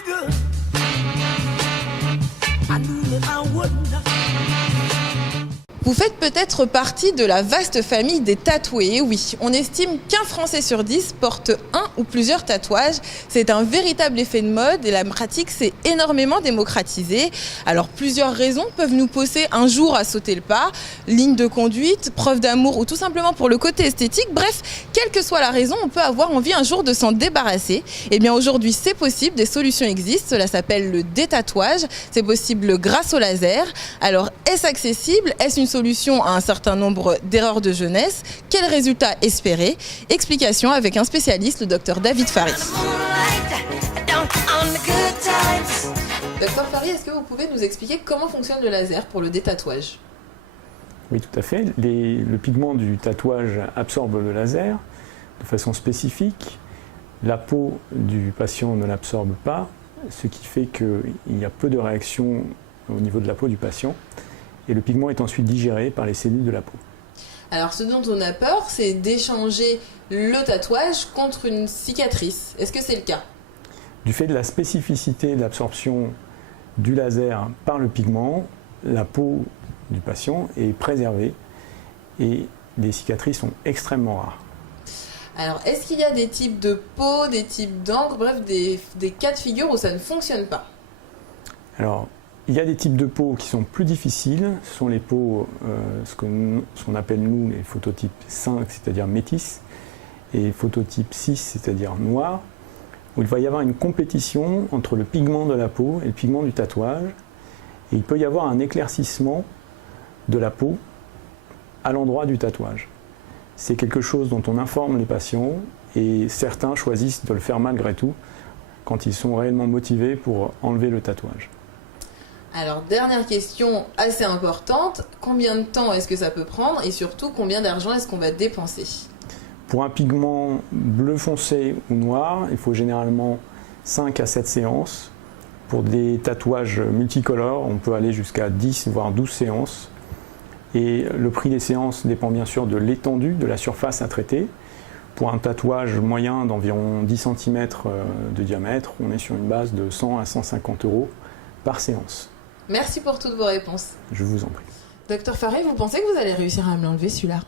nigga. I knew that I wouldn't. Vous faites peut-être partie de la vaste famille des tatoués. Oui, on estime qu'un Français sur 10 porte un ou plusieurs tatouages. C'est un véritable effet de mode et la pratique s'est énormément démocratisée. Alors plusieurs raisons peuvent nous pousser un jour à sauter le pas. Ligne de conduite, preuve d'amour ou tout simplement pour le côté esthétique. Bref, quelle que soit la raison, on peut avoir envie un jour de s'en débarrasser. Et bien aujourd'hui, c'est possible, des solutions existent. Cela s'appelle le détatouage. C'est possible grâce au laser. Alors est-ce accessible? Est-ce une solution à un certain nombre d'erreurs de jeunesse? Quel résultat espérer? Explication avec un spécialiste, le docteur David Fary. Docteur Fary, est-ce que vous pouvez nous expliquer comment fonctionne le laser pour le détatouage? Oui, tout à fait. Le pigment du tatouage absorbe le laser de façon spécifique. La peau du patient ne l'absorbe pas, ce qui fait qu'il y a peu de réaction au niveau de la peau du patient. Et le pigment est ensuite digéré par les cellules de la peau. Alors ce dont on a peur, c'est d'échanger le tatouage contre une cicatrice. Est-ce que c'est le cas? Du fait de la spécificité de l'absorption du laser par le pigment, la peau du patient est préservée et les cicatrices sont extrêmement rares. Alors est-ce qu'il y a des types de peau, des types d'encre, bref des cas de figure où ça ne fonctionne pas? Alors, il y a des types de peaux qui sont plus difficiles, ce sont les peaux, ce qu'on appelle nous les phototypes 5, c'est-à-dire métis, et phototype 6, c'est-à-dire noir, où il va y avoir une compétition entre le pigment de la peau et le pigment du tatouage, et il peut y avoir un éclaircissement de la peau à l'endroit du tatouage. C'est quelque chose dont on informe les patients, et certains choisissent de le faire malgré tout, quand ils sont réellement motivés pour enlever le tatouage. Alors, dernière question assez importante, combien de temps est-ce que ça peut prendre et surtout combien d'argent est-ce qu'on va dépenser? Pour un pigment bleu foncé ou noir, il faut généralement 5 à 7 séances. Pour des tatouages multicolores, on peut aller jusqu'à 10 voire 12 séances. Et le prix des séances dépend bien sûr de l'étendue de la surface à traiter. Pour un tatouage moyen d'environ 10 cm de diamètre, on est sur une base de 100 à 150 € par séance. Merci pour toutes vos réponses. Je vous en prie. Docteur Fary, vous pensez que vous allez réussir à me l'enlever celui-là?